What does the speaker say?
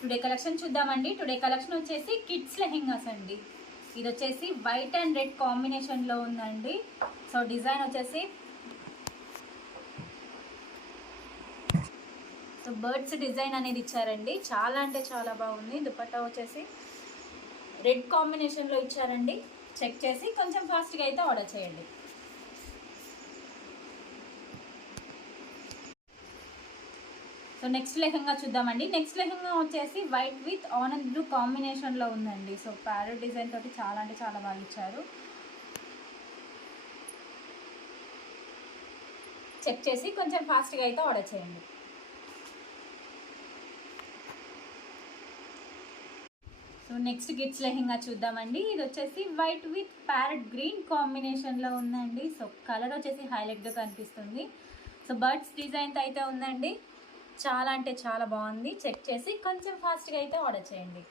Today collection చూద్దామండి. Today collection వచ్చేసి kids lehengas అండి. ఇది వచ్చేసి వైట్ అండ్ రెడ్ కాంబినేషన్లో ఉందండి. సో డిజైన్ వచ్చేసి సో బర్డ్స్ డిజైన్ అనేది ఇచ్చారండి. చాలా అంటే చాలా బాగుంది. దుపట్టా వచ్చేసి రెడ్ కాంబినేషన్లో ఇచ్చారండి. చెక్ చేసి కొంచెం ఫాస్ట్గా అయితే ఆర్డర్ చేయండి. సో నెక్స్ట్ లెహంగా చూద్దామండి. నెక్స్ట్ లెహంగా వచ్చేసి వైట్ విత్ ఆనంద్ బ్లూ కాంబినేషన్లో ఉందండి. సో ప్యారెట్ డిజైన్ తోటి చాలా అంటే చాలా బాగా ఇచ్చారు. చెక్ చేసి కొంచెం ఫాస్ట్గా అయితే ఆర్డర్ చేయండి. సో నెక్స్ట్ కిడ్స్ లెహంగా చూద్దామండి. ఇది వచ్చేసి వైట్ విత్ ప్యారెట్ గ్రీన్ కాంబినేషన్లో ఉందండి. సో కలర్ వచ్చేసి హైలైట్గా కనిపిస్తుంది. సో బర్డ్స్ డిజైన్తో అయితే ఉందండి. చాలా అంటే చాలా బాగుంది. చెక్ చేసి కొంచెం ఫాస్ట్గా అయితే ఆర్డర్ చేయండి.